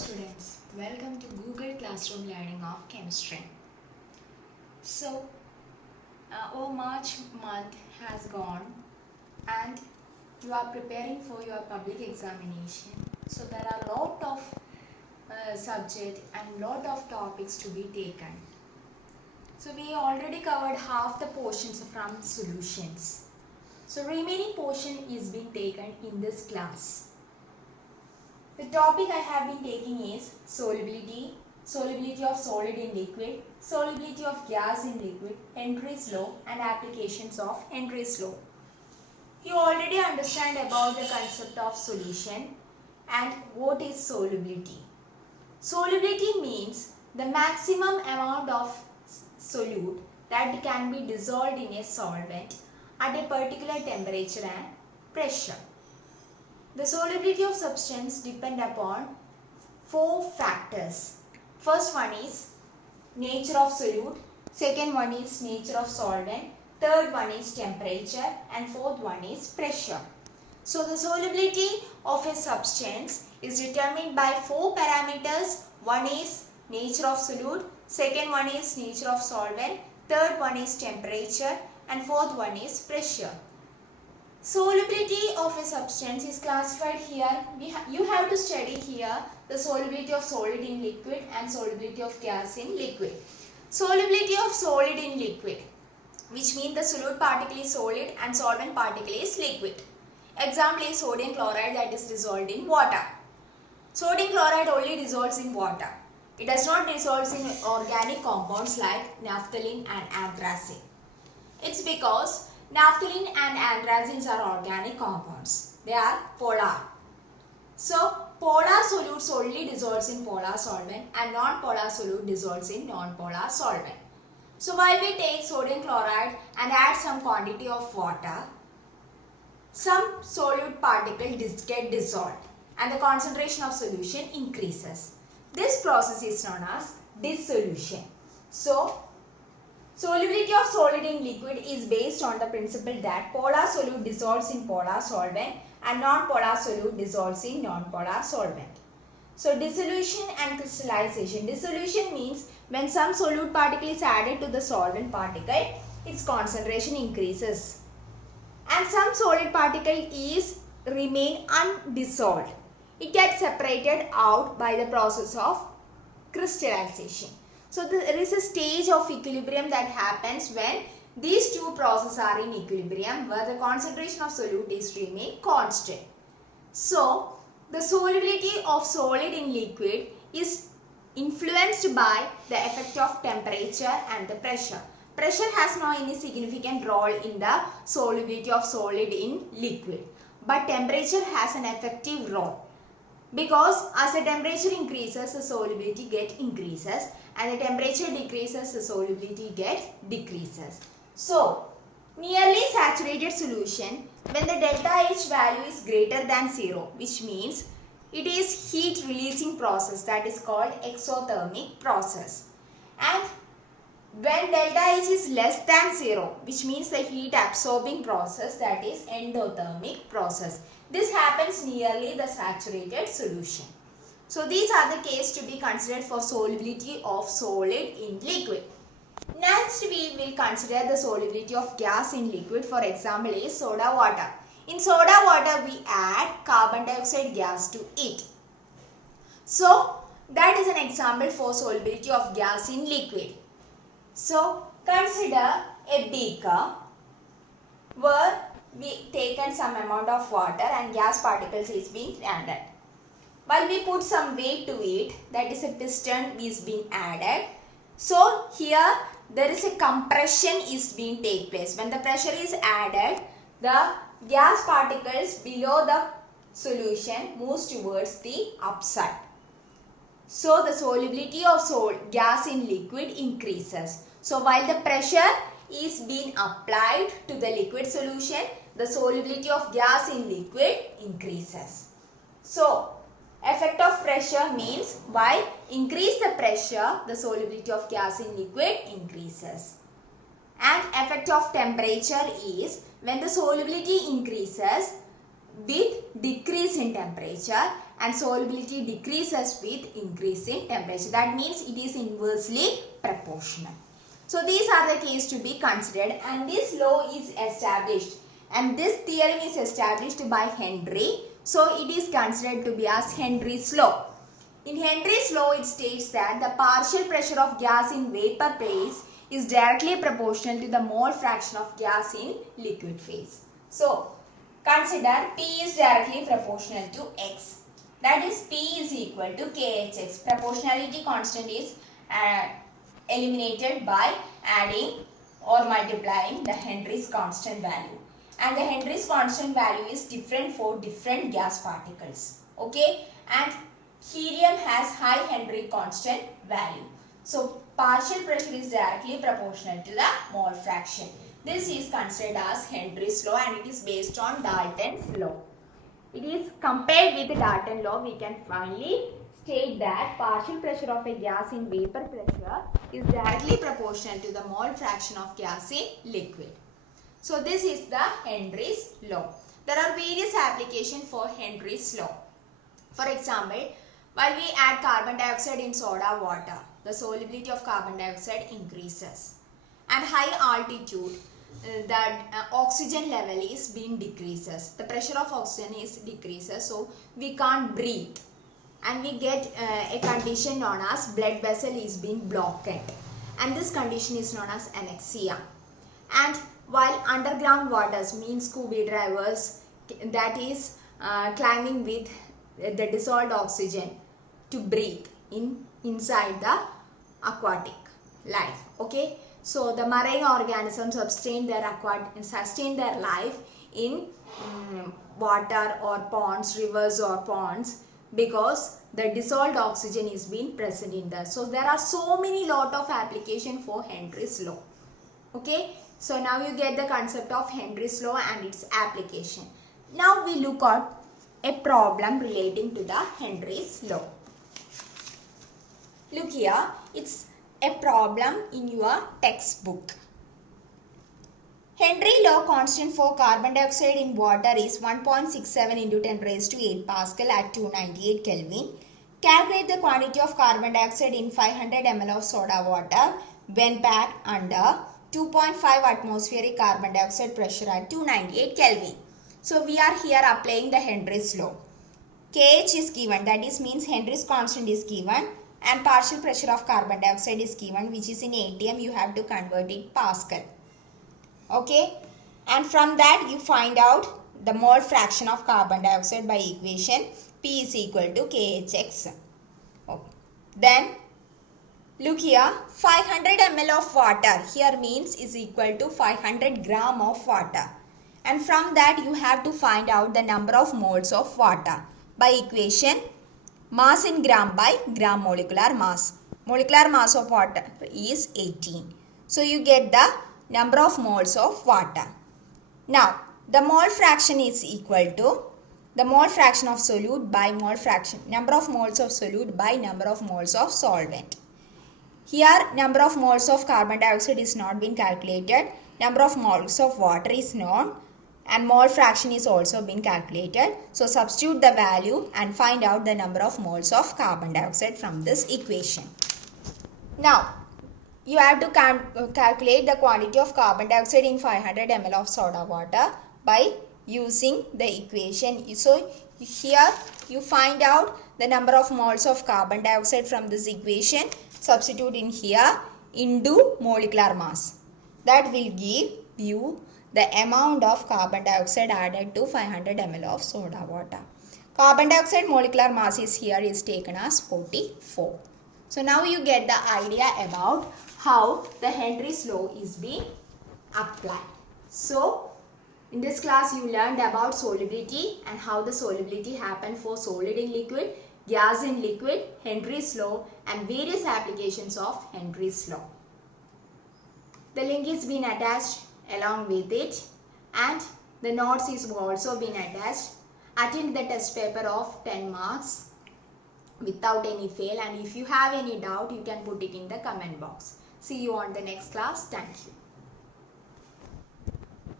Students, welcome to Google Classroom Learning of Chemistry. So, our March month has gone and you are preparing for your public examination. So, there are a lot of subject and lot of topics to be taken. So, we already covered half the portions from solutions. So, remaining portion is being taken in this class. The topic I have been taking is solubility, solubility of solid in liquid, solubility of gas in liquid, Henry's law and applications of Henry's law. You already understand about the concept of solution and what is solubility. Solubility means the maximum amount of solute that can be dissolved in a solvent at a particular temperature and pressure. The solubility of substance depend upon four factors. First one is nature of solute, second one is nature of solvent, third one is temperature and fourth one is pressure. So the solubility of a substance is determined by four parameters. One is nature of solute, second one is nature of solvent, third one is temperature and fourth one is pressure. Solubility of a substance is classified here. You have to study here the solubility of solid in liquid and solubility of gas in liquid. Solubility of solid in liquid, which means the solute particle is solid and solvent particle is liquid. Example is sodium chloride that is dissolved in water. Sodium chloride only dissolves in water. It does not dissolve in organic compounds like naphthalene and anthracene. It's because naphthalene and anthracene are organic compounds. They are polar. So, polar solutes only dissolves in polar solvent and non-polar solute dissolves in non-polar solvent. So, while we take sodium chloride and add some quantity of water, some solute particles get dissolved and the concentration of solution increases. This process is known as dissolution. So, solubility of solid in liquid is based on the principle that polar solute dissolves in polar solvent and non-polar solute dissolves in non-polar solvent. So dissolution and crystallization. Dissolution means when some solute particle is added to the solvent particle, its concentration increases. And some solid particle remain undissolved. It gets separated out by the process of crystallization. So there is a stage of equilibrium that happens when these two processes are in equilibrium where the concentration of solute is remain constant. So the solubility of solid in liquid is influenced by the effect of temperature and the pressure. Pressure has no any significant role in the solubility of solid in liquid, but temperature has an effective role. Because as the temperature increases, the solubility increases and the temperature decreases, the solubility decreases. So, nearly saturated solution when the delta H value is greater than 0, which means it is heat releasing process, that is called exothermic process. And when delta H is less than 0, which means the heat absorbing process, that is endothermic process. This happens nearly the saturated solution. So these are the cases to be considered for solubility of solid in liquid. Next we will consider the solubility of gas in liquid. For example is soda water. In soda water we add carbon dioxide gas to it. So that is an example for solubility of gas in liquid. So consider a beaker where we taken some amount of water and gas particles is being added. While we put some weight to it, that is a piston is being added. So here there is a compression is being take place. When the pressure is added, the gas particles below the solution moves towards the upside. So the solubility of gas in liquid increases. So while the pressure is being applied to the liquid solution, the solubility of gas in liquid increases. So effect of pressure means while increase the pressure, the solubility of gas in liquid increases. And effect of temperature is when the solubility increases with decrease in temperature and solubility decreases with increasing temperature. That means it is inversely proportional. So these are the cases to be considered, and this law is established, and this theorem is established by Henry. So it is considered to be as Henry's law. In Henry's law, it states that the partial pressure of gas in vapor phase is directly proportional to the mole fraction of gas in liquid phase. So consider P is directly proportional to X. That is, P is equal to KHX. Proportionality constant is eliminated by adding or multiplying the Henry's constant value. And the Henry's constant value is different for different gas particles. Okay. And helium has high Henry constant value. So partial pressure is directly proportional to the mole fraction. This is considered as Henry's law, and it is based on Dalton's law. It is compared with Dalton's law, we can finally state that partial pressure of a gas in vapor pressure is directly proportional to the mole fraction of gas in liquid. So this is the Henry's law. There are various applications for Henry's law. For example, while we add carbon dioxide in soda water, the solubility of carbon dioxide increases. And high altitude, the oxygen level is being decreases. The pressure of oxygen is decreases, so we can't breathe. And we get a condition known as blood vessel is being blocked. And this condition is known as anoxia. And while underground waters means scuba divers, that is climbing with the dissolved oxygen to breathe inside the aquatic life. Okay, so the marine organisms sustain their life in water or ponds, rivers or ponds, because the dissolved oxygen is being present in there. So there are so many lot of application for Henry's law. Okay, so now you get the concept of Henry's law and its application. Now we look at a problem relating to the Henry's law. Look here, it's a problem in your textbook. Henry law constant for carbon dioxide in water is 1.67 into 10 raised to 8 Pascal at 298 Kelvin. Calculate the quantity of carbon dioxide in 500 ml of soda water when packed under 2.5 atmospheric carbon dioxide pressure at 298 Kelvin. So we are here applying the Henry's law. KH is given, that is means Henry's constant is given, and partial pressure of carbon dioxide is given, which is in atm. You have to convert it Pascal. Okay, and from that you find out the mole fraction of carbon dioxide by equation P is equal to KHX. Okay. Then look here, 500 ml of water here means is equal to 500 gram of water, and from that you have to find out the number of moles of water by equation mass in gram by gram molecular mass. Molecular mass of water is 18. So you get the number of moles of water. Now the mole fraction is equal to the mole fraction of solute by mole fraction, number of moles of solute by number of moles of solvent. Here number of moles of carbon dioxide is not been calculated, number of moles of water is known, and mole fraction is also been calculated. So substitute the value and find out the number of moles of carbon dioxide from this equation. Now you have to calculate the quantity of carbon dioxide in 500 ml of soda water by using the equation. So here you find out the number of moles of carbon dioxide from this equation, substitute in here into molecular mass. That will give you the amount of carbon dioxide added to 500 ml of soda water. Carbon dioxide molecular mass is here is taken as 44. So now you get the idea about how the Henry's law is being applied. So in this class you learned about solubility and how the solubility happens for solid in liquid, gas in liquid, Henry's law, and various applications of Henry's law. The link is been attached along with it, and the notes is also been attached. Attend the test paper of 10 marks without any fail, and if you have any doubt you can put it in the comment box. See you on the next class. Thank you.